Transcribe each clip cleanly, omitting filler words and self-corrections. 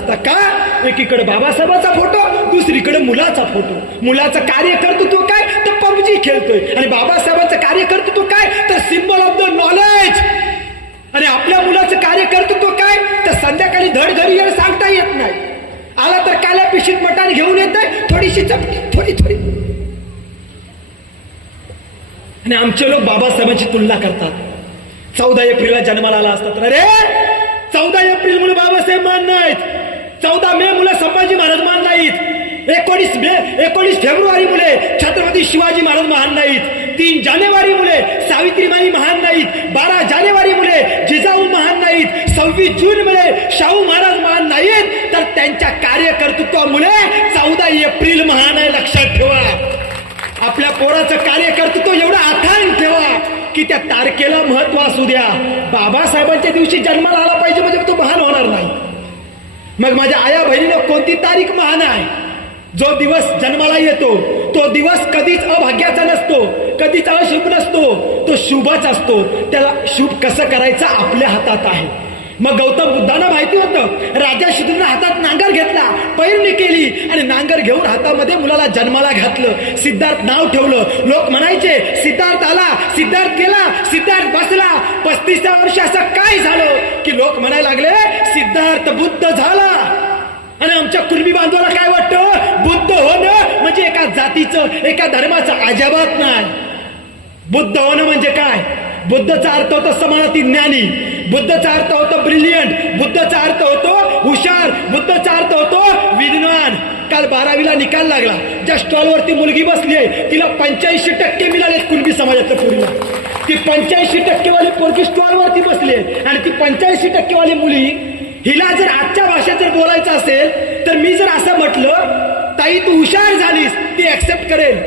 असता का? एकीकडे बाबासाहेबांचा फोटो, दुसरीकडे मुलाचा फोटो. मुलाचं कार्यकर्तृत्व काय? तर पबजी खेळतोय. आणि बाबासाहेबांचं कार्यकर्तृत्व काय? तर सिम्बॉल ऑफ द नॉलेज. आणि आपल्या मुलाचं कार्यकर्तृत्व काय? तर संध्याकाळी धड घरी येणं सांगता येत नाही. आला तर काल्या पिशीत मटाण घेऊन येत आहे, थोडीशी चपटी, थोडी थोडी. आणि आमचे लोक बाबासाहेबांची तुलना करतात. 14 एप्रिलला जन्माला आला असतात. अरे 14 एप्रिल मुळे बाबासाहेब मान नाहीत, 14 मे मुळे संभाजी महाराज मान नाहीत, 19 फेब्रुवारी मुळे छत्रपती शिवाजी महाराज महान नाहीत, 3 जानेवारी मुळे सावित्रीबाई महान नाहीत, 12 जानेवारी मुळे जिजाऊ महान नाहीत, 26 जून मुळे शाहू महाराज महान नाहीत, तर त्यांच्या कार्यकर्तृत्वामुळे 14 एप्रिल महान आहे. लक्षात ठेवा. आपल्या पोराचं कार्यकर्तृत्व एवढं अथांग ठेवा की त्या तारखेला महत्व असू द्या. बाबासाहेबांच्या दिवशी जन्माला आला पाहिजे म्हणजे तो महान होणार नाही. मग माझ्या आया बहिणीनं कोणती तारीख महान आहे? जो दिवस जन्माला येतो तो दिवस कधीच अभाग्याचा नसतो, कधीच अशुभ नसतो, तो शुभच असतो. त्याला शुभ कसं करायचं आपल्या हातात आहे. मग गौतम बुद्धांना माहिती होतं. राजा शुद्राने हातात नांगर घेतला, पैरणी केली आणि नांगर घेऊन हातामध्ये मुलाला जन्माला घातलं. सिद्धार्थ नाव ठेवलं. लोक म्हणायचे सिद्धार्थ आला, सिद्धार्थ गेला, सिद्धार्थ बसला. 35व्या वर्षी असं काय झालं की लोक म्हणायला लागले सिद्धार्थ बुद्ध झाला. आणि आमच्या कुणबी बांधवाला काय वाटतं? बुद्ध होणं म्हणजे एका जातीचं, एका धर्माचं अजाबात नाही. बुद्ध होणं म्हणजे काय? बुद्धचा अर्थ होतो समानार्थी ज्ञानी, बुद्धचा अर्थ होतो ब्रिलियंट, बुद्धचा अर्थ होतो हुशार, बुद्धचा अर्थ होतो विद्वान. काल 12वीला निकाल लागला. ज्या स्टॉलवरती मुलगी बसली आहे तिला 85% मिळालेत कुणबी समाजातल्या पोरीला. ती 85% वाली पोरगी स्टॉलवरती बसली आहे. आणि ती 85% वाली मुली, हिला जर आजच्या भाषेत जर बोलायचं असेल तर मी जर असं म्हटलं ताई तू हुशार झालीस, ती ऍक्सेप्ट करेल.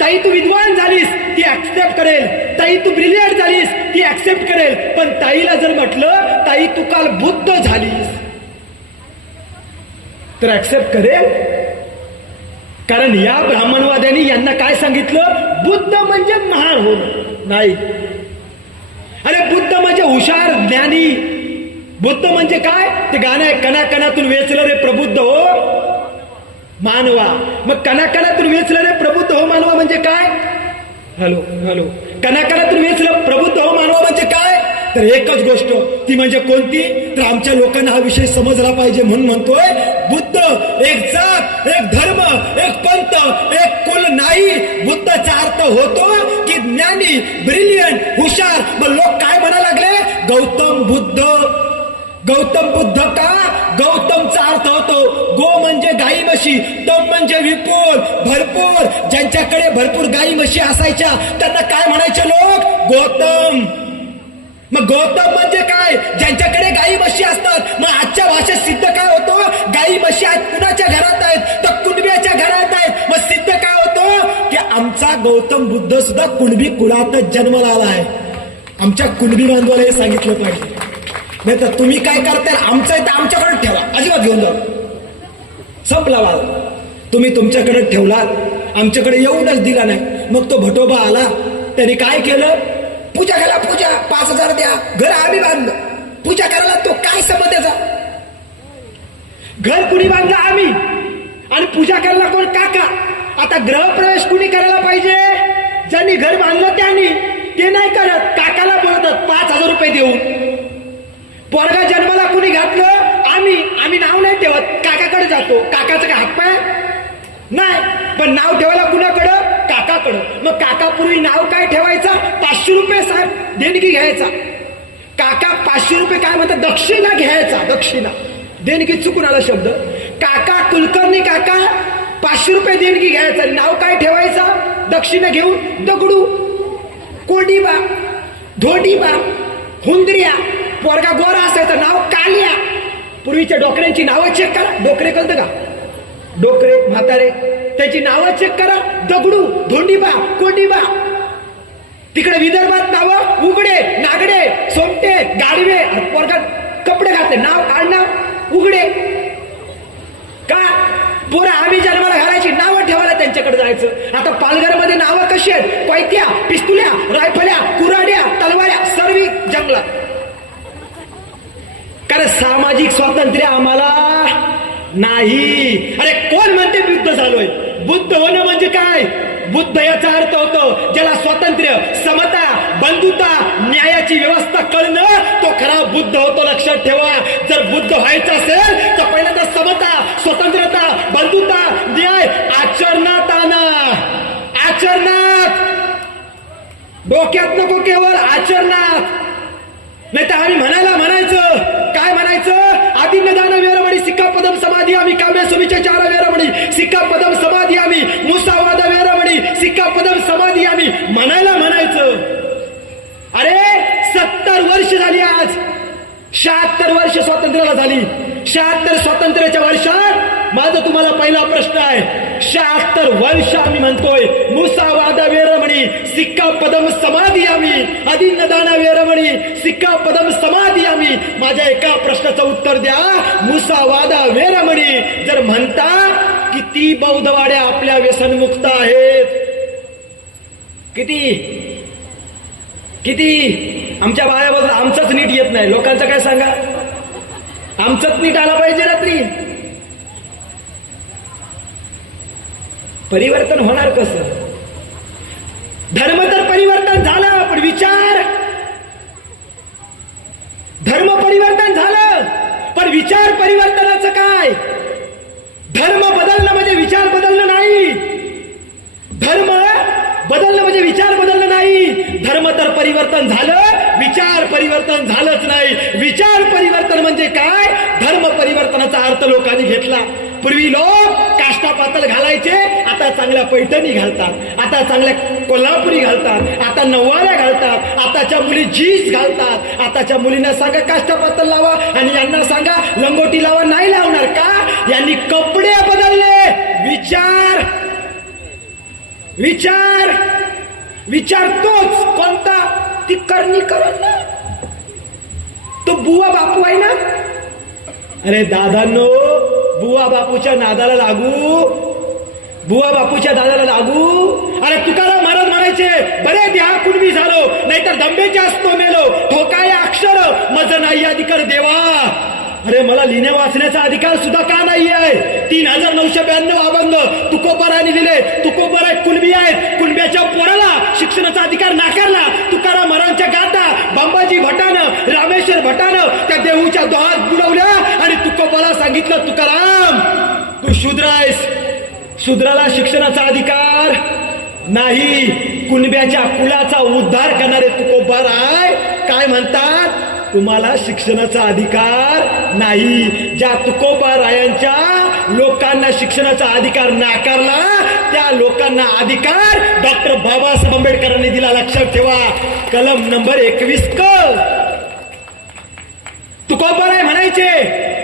ताई तू विद्वान झालीस, ती ऍक्सेप्ट करेल. ताई तू ब्रिलियंट झालीस, ती ऍक्सेप्ट करेल. पण ताईला जर म्हटलं ताई तू काल बुद्ध झालीस तर ऍक्सेप्ट करेल. कारण या ब्राह्मणवाद्यांनी यांना काय सांगितलं? बुद्ध म्हणजे महान होणं नाही. अरे बुद्ध म्हणजे हुशार ज्ञानी. बुद्ध म्हणजे काय? ते गाणं आहे, कणाकणातून वेचलं रे प्रबुद्ध हो मानवा. मग कणाकणातून वेचलं रे प्रबुद्ध हो मानवा म्हणजे काय? हॅलो हॅलो, कणाकणातून वेचलं प्रबुद्ध हो मानवा म्हणजे काय? तर एकच गोष्ट, ती म्हणजे कोणती? तर आमच्या लोकांना हा विषय समजला पाहिजे म्हणून म्हणतोय बुद्ध एक जात, एक धर्म, एक पंथ, एक कुल नाही. बुद्धचा अर्थ होतो की ज्ञानी, ब्रिलियंट, हुशार. मग लोक काय म्हणायला लागले? गौतम बुद्ध. गौतम बुद्ध का? गौतमचा अर्थ होतो गो म्हणजे गाई म्हशी, तम म्हणजे विपुल, भरपूर. ज्यांच्याकडे भरपूर गाई म्हशी असायच्या त्यांना काय म्हणायचे लोक? गौतम. मग गौतम म्हणजे काय? ज्यांच्याकडे गाई म्हशी असतात. मग आजच्या भाषेत सिद्ध काय होतो? गाई म्हशी आज कुणाच्या घरात आहेत? तर कुणब्याच्या घरात आहेत. मग सिद्ध काय होतो? की आमचा गौतम बुद्ध सुद्धा कुणबी कुळातच जन्माला आला आहे. आमच्या कुणबी बांधवाला हे सांगितलं पाहिजे. नाही तर तुम्ही काय करताय? आमचं आहे तर आमच्याकडे ठेवा, अजिबात घेऊन जाऊ. संपला वाद. तुम्ही तुमच्याकडे ठेवलात, आमच्याकडे येऊनच दिला नाही. मग तो भटोबा आला, त्याने काय केलं? पूजा केला. पूजा 5,000 द्या, घर आम्ही बांधलं. पूजा करायला तो काय संबंध त्याचा? घर कुणी बांधलं? आम्ही. आणि पूजा करायला कोण? काका. आता ग्रहप्रवेश कुणी करायला पाहिजे? ज्यांनी घर बांधलं त्यांनी. ते नाही करत, काकाला बोलतात 5,000 रुपये देऊन. पोरगा जन्माला कुणी घातलं? आम्ही. आम्ही नाव नाही ठेवत, काकाकडे जातो. काकाचं काय हातपाय नाही, पण नाव ठेवायला कुणाकडं? काकाकडं. मग काकापूर्वी नाव काय ठेवायचं? 500 रुपये साहेब देणगी घ्यायचा. काका 500 रुपये काय म्हणतात? दक्षिणा घ्यायचा. दक्षिणा. देणगी चुकून आला शब्द. काका कुलकर्णी काका 500 रुपये देणगी घ्यायचा. नाव काय ठेवायचं? दक्षिणा घेऊन दगडू, कोडीबा, धोडीबा, हुंदरिया. पोरगा गोरा असायचं, नाव कालिया. पूर्वीच्या डोकऱ्यांची नावं चेक करा. डोकरे कळतं का? डोकरे म्हातारे, त्याची नावं चेक करा. दगडू, धोंडीबा, कोंडीबा. तिकडे विदर्भात नावं उघडे, नागडे, सोमटे, गाडवे. पोरगा कपडे घातले, नाव आडनाव उघडे. का? पोरं आम्ही जन्माला घालायची, नावं ठेवायला त्यांच्याकडे जायचं. आता पालघरमध्ये नावं कशी आहेत? पैत्या, पिस्तुल्या, रायफल्या, कुऱ्हाड्या, तलवाऱ्या, सर्वी जंगलात. कारण सामाजिक स्वातंत्र्य आम्हाला नाही. अरे कोण म्हणते बुद्ध झालोय? बुद्ध होणं म्हणजे काय? बुद्ध याचा अर्थ होतो ज्याला स्वातंत्र्य, समता, बंधुता, न्यायाची व्यवस्था कळणं, तो खरा बुद्ध होतो. लक्षात ठेवा. जर बुद्ध व्हायचं असेल तर पहिल्यांदा समता, स्वतंत्रता, बंधुता, न्याय आचरणात आणा. आचरणात, डोक्यात नको, केवळ आचरणात. नाही तर आम्ही म्हणायचं काय म्हणायचं? आदिन्नदान वेरमणी सिक्कापदम समाधियामी काम्य सुविचार वेरमणी सिक्कापदम समाधियामी मुसावाद वेरमणी सिक्कापदम समाधियामी म्हणायचं. अरे 70 वर्ष झाली आज. 76 वर्ष स्वातंत्र्याला झाली. 76 स्वातंत्र्याच्या वर्षात माझा तुम्हाला पहिला प्रश्न आहे. 76 वर्ष आम्ही म्हणतोय मुसावाद वेरमणी सिक्कापदम समाधियामी आदिन्नदान वेरमणी सिक्कापदम समाधियामी. माझ्या एका प्रश्नाचं उत्तर द्या. मुसावाद वेरमणी जर म्हणता किती बौद्धवाड्या आपल्या व्यसनमुक्त आहेत? किती आमच्या बायाबद्दल आमचंच नीट येत नाही. लोकांचं काय सांगा? आमचंच नीट आला पाहिजे. रात्री परिवर्तन होणार कसं? धर्म तर परिवर्तन झालं, पण विचार, धर्म परिवर्तन झालं पण विचार परिवर्तनाचं काय? धर्म बदलणं म्हणजे विचार बदलणं नाही. धर्म बदलणं म्हणजे विचार बदलणं नाही. धर्म तर परिवर्तन झालं, विचार परिवर्तन झालंच नाही. विचार परिवर्तन म्हणजे काय? धर्म परिवर्तनाचा अर्थ लोकांनी घेतला. पूर्वी लोक काष्टा पातळ घालायचे, आता चांगल्या पैठणी घालतात, आता चांगल्या कोल्हापुरी घालतात, आता नऊवाऱ्या घालतात, आताच्या मुली जीन्स घालतात. आताच्या मुलींना सांगा काष्टा पातळ लावा आणि यांना सांगा लंगोटी लावा. नाही लावणार का? यांनी कपडे बदलले. विचार विचार विचार तोच. कोणता? ती करणीकरण ना, तो बुवा बापू आहे ना. अरे दादांनो, बुवा बापूच्या नादाला लागू, बुवा बापूच्या दादाला लागू. अरे तुकाराम महाराज म्हणायचे, बरे द्या कुणबी झालो, नाहीतर दंबेचे असतो मेलो, ठोकाय अक्षर मज नाही अधिकार देवा. अरे मला लिहिण्या वाचण्याचा अधिकार सुद्धा का नाही आहे? 3992 अभंग तुकोबाराने लिहिले. तुकोबारा कुणबी आहेत, कुणब्याच्या पोराला शिक्षणाचा अधिकार नाकारला. तुकाराम महाराजांच्या गाथा बाबाजी भटानं, रामेश्वर भटानं त्या देहूच्या दोहात बुडवल्या आणि तुकोबाला सांगितलं, तुकाराम तू शूद्र आहेस, शूद्राला शिक्षणाचा अधिकार नाही. कुणब्याच्या कुलाचा उद्धार करणारे तुकोबाराय काय म्हणतात? तुम्हाला शिक्षणाचा अधिकार नाही. ज्या तुकोबारायांच्या लोकांना शिक्षणाचा अधिकार नाकारला, त्या लोकांना अधिकार डॉक्टर बाबासाहेब आंबेडकरांनी दिला. लक्षात ठेवा. कलम नंबर 21 क. तुकोबाराय म्हणायचे,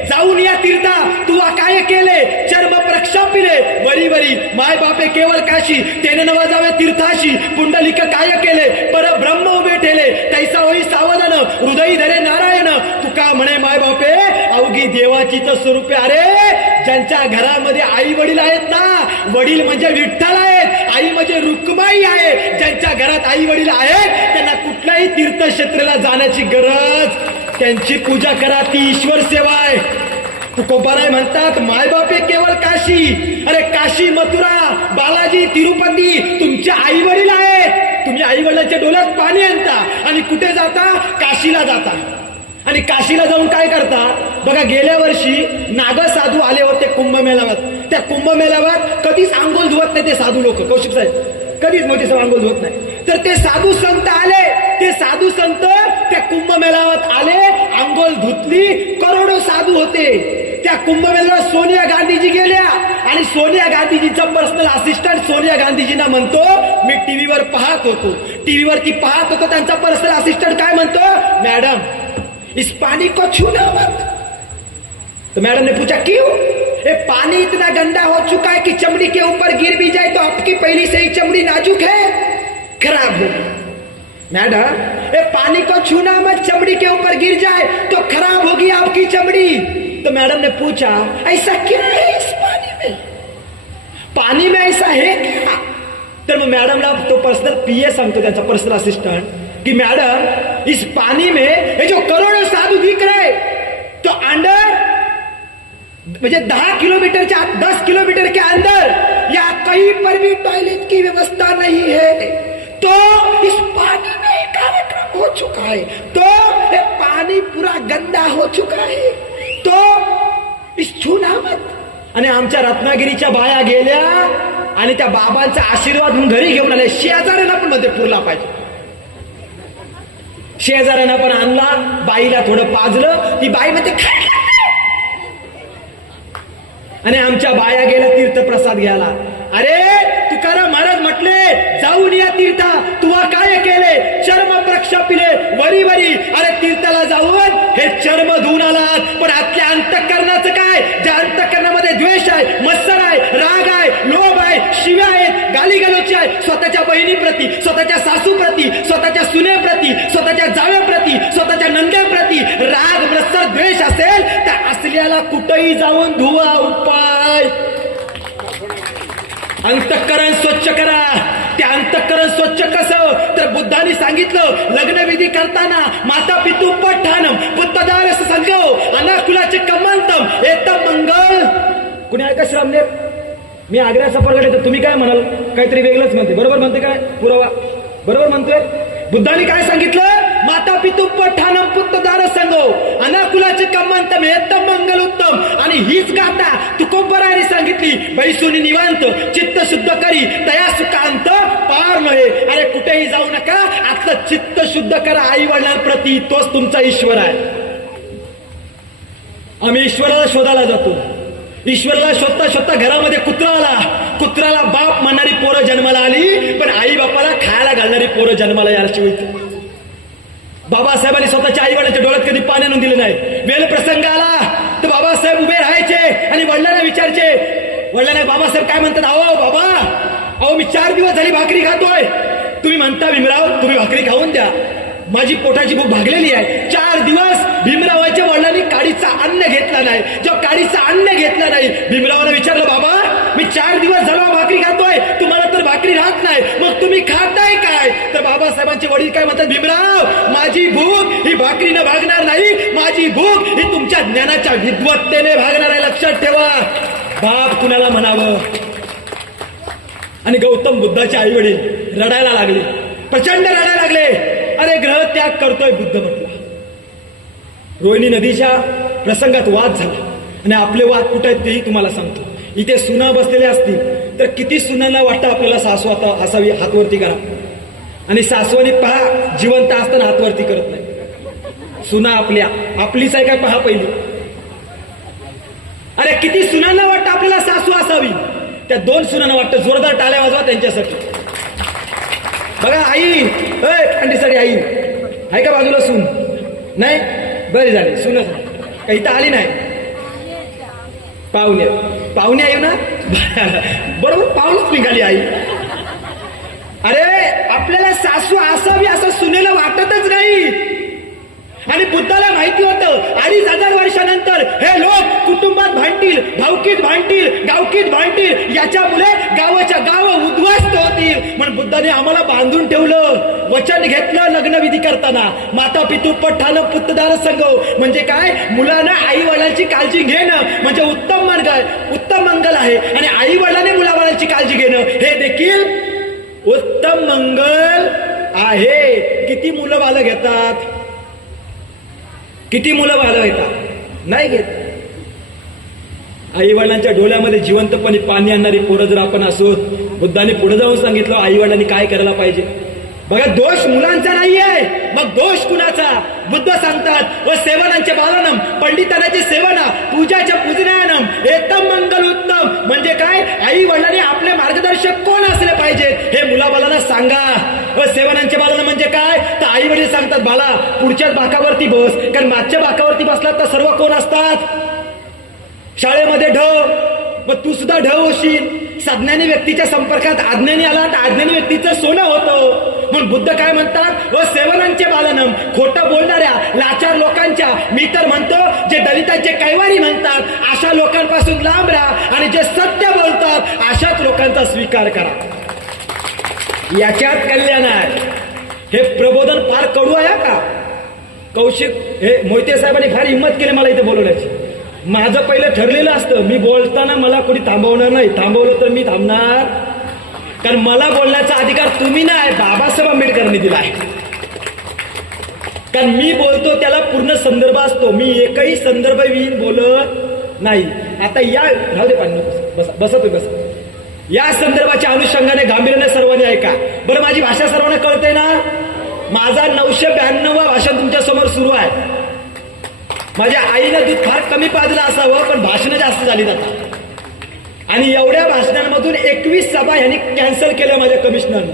जाऊन या तीर्था तुवा काय केले, चर्म प्रक्षापिले वरी वरी माय बापे केवळ काशी, तेने नवा जावे तीर्थाशी, पुंडलिक काय केले पर ब्रह्म उभे ठेले, तैसा होई सावधान हृदयी धरे नारायण. तुका म्हणे माय बापे अवघी देवाचीच स्वरूपे. अरे ज्यांच्या घरामध्ये आई वडील आहेत ना, वडील म्हणजे विठ्ठल आहेत, आई म्हणजे रुक्माई आहे. ज्यांच्या घरात आई वडील आहेत त्यांना कुठल्याही तीर्थक्षेत्राला जाण्याची गरज, त्यांची पूजा करा, ती ईश्वर सेवा आहे. तुकोबाराय म्हणतात, मायबापे केवळ काशी. अरे काशी, मथुरा, बालाजी, तिरुपती तुमचे आई वडील आहेत. तुम्ही आई वडिलांच्या डोळ्यात पाणी आणता आणि कुठे जाता? काशीला जाता. आणि काशीला जाऊन काय करता? बघा, गेल्या वर्षी नाग साधू आले होते कुंभमेळ्यावर. त्या कुंभमेळ्यावर कधीच आंघोळ धुवत नाही ते साधू लोक. कौशिक साहेब, कधीच मोदी साहेब आंघोळ धुवत नाही. तर ते साधू संत आले, ते साधू संत त्या कुंभमेळ्यावर आले, आंघोळ धुतली. करोडो साधू होते. त्या कुंभमेळ्याला सोनिया गांधीजी गेल्या आणि सोनिया गांधीजीचा पर्सनल असिस्टंट सोनिया गांधीजींना म्हणतो, मी टीव्हीवर पाहत होतो, टीव्हीवरती पाहत होतो, त्यांचा पर्सनल असिस्टंट काय म्हणतो, मैडम इस पानी को छूना मत. तो मैडम ने पूछा क्यों? ये पानी इतना गंदा हो चुका है कि चमड़ी के ऊपर गिर भी जाए तो आपकी पहली से ही चमड़ी नाजुक है, खराब हो. मैडम ये पानी को छूना मत, चमड़ी के ऊपर गिर जाए तो खराब होगी आपकी चमड़ी. तो मैडम ने पूछा ऐसा क्या है इस पानी में, पानी में ऐसा है क्या? तर मग मॅडमला तो पर्सनल पीए सांगतो, त्यांचा पर्सनल असिस्टंट, कि मैडम इस पानी में ये जो करोड़ों साधु दिख रहे तो अंडर म्हणजे 10 किलोमीटर आत 10 किलोमीटर के अंदर या कहीं पर भी टॉयलेट की व्यवस्था नहीं है। तो इस पानी में एक कार्यक्रम हो चुका है, तो ये पानी पूरा गंदा हो चुका है, तो इस छूना मत। आणि आमच्या रत्नागिरीच्या बाया गेल्या आणि त्या बाबांचा आशीर्वाद म्हणून घरी घेऊन आले। शेजाऱ्यांना पण मध्ये पुरला पाहिजे, शेजाऱ्यांना पण आणला, बाईला थोडं पाजलं, ती बाई मध्ये आणि आमच्या बाया गेल्या तीर्थप्रसाद घ्यायला। अरे तुकाराम महाराज म्हटले जाऊन या तीर्था, तुवा काय केले, चर्म प्रक्षापिले वरी वरी। अरे तीर्थाला जाऊन हे चर्म धुवून आलात, पण आतल्या अंतःकरणाचं काय? ज्या अंतःकरणामध्ये द्वेष आहे, मत्सर आहे, राग आहे, लोभ आहे, शिव्या आहेत, गालीगलोची आहे, स्वतःच्या बहिणीप्रती, स्वतःच्या सासूप्रती, स्वतःच्या सुनेप्रती, स्वतःच्या जाव्याप्रती, स्वतःच्या नंद्याप्रती राग मत्सर द्वेष असेल तर असल्याला कुठेही जाऊन धुवा। उपाय अंतःकरण स्वच्छ करा। ते अंतःकरण स्वच्छ कसं? तर बुद्धांनी सांगितलं लग्नविधी करताना माता पितू पठानम पुत्रदार संगव अनाकुलाचे कमांतम एकदम मंगल। कुणी ऐका श्रामदेव, मी आग्र्याचा प्रगट येतो, तुम्ही काय म्हणाल? काहीतरी वेगळंच म्हणते, बरोबर म्हणते काय? पुरावा बरोबर म्हणतोय। बुद्धांनी काय सांगितलं? माता पितू पठानम पुत्रदार संगव अनाकुलाचे कमांतम एकदम मंगल उत्तम। आणि हीच गाथा तुकोबराने सांगितली, बैसुनी निवांत चित्त शुद्ध करी तया सुखांत पार नये। अरे कुठेही जाऊ नका, आतलं चित्त शुद्ध करा आई वडिलांप्रती, तोच तुमचा ईश्वर आहे। आम्ही ईश्वराला शोधायला जातो, ईश्वराला शोधता शोधता घरामध्ये कुत्रा आला, कुत्र्याला बाप म्हणणारी पोरं जन्माला आली, पण आई बापाला खायला घालणारी पोरं जन्माला यायची होती। बाबासाहेबांनी स्वतःच्या आई वडिलांच्या डोळ्यात कधी पाणी आणून दिलं नाही। वेळ प्रसंग आला तर बाबासाहेब उभे राहायचे आणि वडिलांना विचारचे, वडिलांना बाबासाहेब काय म्हणतात? अहो बाबा, अहो मी 4 दिवस झाली भाकरी खातोय। तुम्ही म्हणता भीमराव तुम्ही भाकरी खाऊन द्या, माझी पोटाची भूक भागलेली आहे। 4 दिवस भीमरावाच्या वडिलांनी काडीचा अन्न घेतला नाही। जेव्हा काडीचा अन्न घेतला नाही, भीमरावाला विचारलं, बाबा मी 4 दिवस झालो भाकरी खातोय, तुम्हाला तर भाकरी राहत नाही, मग तुम्ही खाताय काय? तर बाबासाहेबांचे वडील काय म्हणतात? भीमराव माझी भूक ही भाकरीनं भागणार नाही, माझी भूक ही तुमच्या ज्ञानाच्या विद्वत्तेने भागणार आहे, लक्षात ठेवा। बाप कुणाला म्हणावं? आणि गौतम बुद्धाचे आई वडील रडायला लागले, प्रचंड रडायला लागले। अरे ग्रह त्याग करतोय बुद्ध म्हटला। रोहिणी नदीच्या प्रसंगात वाद झाला आणि आपले वाद कुठे आहेत तेही तुम्हाला सांगतो। इथे सुना बसलेले असतील तर किती सुनांना वाटतं आपल्याला सासू आता असावी, हातवरती करा। आणि सासवानी पहा जिवंत असताना हातवरती करत नाही। सुना आपलीच आहे काय पहा पहिली। अरे किती सुनांना वाटतं आपल्याला सासू असावी, त्या 2 सुनांना वाटतं। जोरदार टाळ्या वाजवा त्यांच्यासाठी। बघा आई अंडीसाठी आई आहे का बाजूला? सून नाही, बरी झाली सूनच काही तर आली नाही। पाहुणे आई ना बरोबर, पाहुणच निघाली आई। अरे आपल्याला सासू असावी असं सुनेला वाटतच नाही। आणि बुद्धाला माहिती होतं 2500 वर्षानंतर हे लोक कुटुंबात भांडतील, भावकीत भांडतील, गावकीत भांडतील, याच्यामुळे गावाच्या गाव उद्ध्वस्त होतील। म्हणून बुद्धाने आम्हाला बांधून ठेवलं, वचन घेतलं लग्नविधी करताना। माता पितू पठान पुत्रदार संगव म्हणजे काय? मुलांना आई वडिलांची काळजी घेणं म्हणजे उत्तम मार्ग आहे, उत्तम मंगल आहे। आणि आई वडिलांनी मुलाबाळांची काळजी घेणं हे देखील उत्तम मंगल आहे। किती मुलं बाळ घेतात? किती मुलं बाळ घेतात? नाही घेत। आई वडिलांच्या डोळ्यामध्ये जिवंतपणे पाणी आणणारी पोरं जर आपण असो, बुद्धाने पुढे जाऊन सांगितलं आई वडिलांनी काय करायला पाहिजे। बघा दोष मुलांचा नाहीये, मग दोष कुणाचा? बुद्ध सांगतात व सेवनांचे पालनम पंडितांचे सेवना पूजाच्या पूजनानम एकदम मंगल उत्तम म्हणजे काय? आई वडिलांनी आपले मार्गदर्शक कोण असले पाहिजेत हे मुलाबाळांना सांगा। व सेवनांचे पालन म्हणजे काय? तर आई वडील सांगतात बाळा पुढच्याच बाकावरती बस, कारण मागच्या बाकावरती बसलात तर सर्व कोण असतात? शाळेमध्ये ढ, मग तू सुद्धा ढ होशील। सज्ञानी व्यक्तीच्या संपर्कात अज्ञानी आला तर अज्ञानी व्यक्तीचं सोनं होतं। म्हणून बुद्ध काय म्हणतात? व सेवनांचे पालनम खोटं बोलणाऱ्या लाचार लोकांच्या, मी तर म्हणतो जे दलितांचे कैवारी म्हणतात अशा लोकांपासून लांब राहा, आणि जे सत्य बोलतात अशाच लोकांचा स्वीकार करा, याच्यात कल्याण आहे। हे प्रबोधन फार कडू आहे का? कौशिक हे मोहिते साहेबांनी फार हिंमत केली मला इथे बोलवण्याची। माझं पहिलं ठरलेलं असतं, मी बोलताना मला कोणी थांबवणार नाही. थांबवलं तर मी थांबणार, कारण मला बोलण्याचा अधिकार तुम्ही नाही, बाबासाहेब आंबेडकरांनी दिला आहे. कारण मी बोलतो त्याला पूर्ण संदर्भ असतो, मी एकही संदर्भ विहीन बोलत नाही. आता या राहू दे पाणी, बसा तुम्ही बसा. या संदर्भाच्या अनुषंगाने गांभीर्याने सर्वांनी ऐका बरं. माझी भाषा सर्वांना कळते ना? माझा 992वा भाषण तुमच्या समोर सुरू आहे. माझ्या आईनं दूध फार कमी पाजलं असावं, पण भाषणं जास्त झाली जातात. आणि एवढ्या भाषणांमधून 21 सभा यांनी कॅन्सल केल्या माझ्या कमिशनरनं.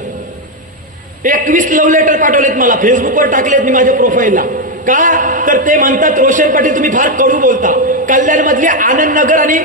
21 लव्ह लेटर पाठवलेत मला, फेसबुकवर टाकलेत मी माझ्या प्रोफाईलला. का तर ते म्हणतात रोशन पाटील तुम्ही फार कडू बोलता. कल्याण मधले आनंद नगर आणि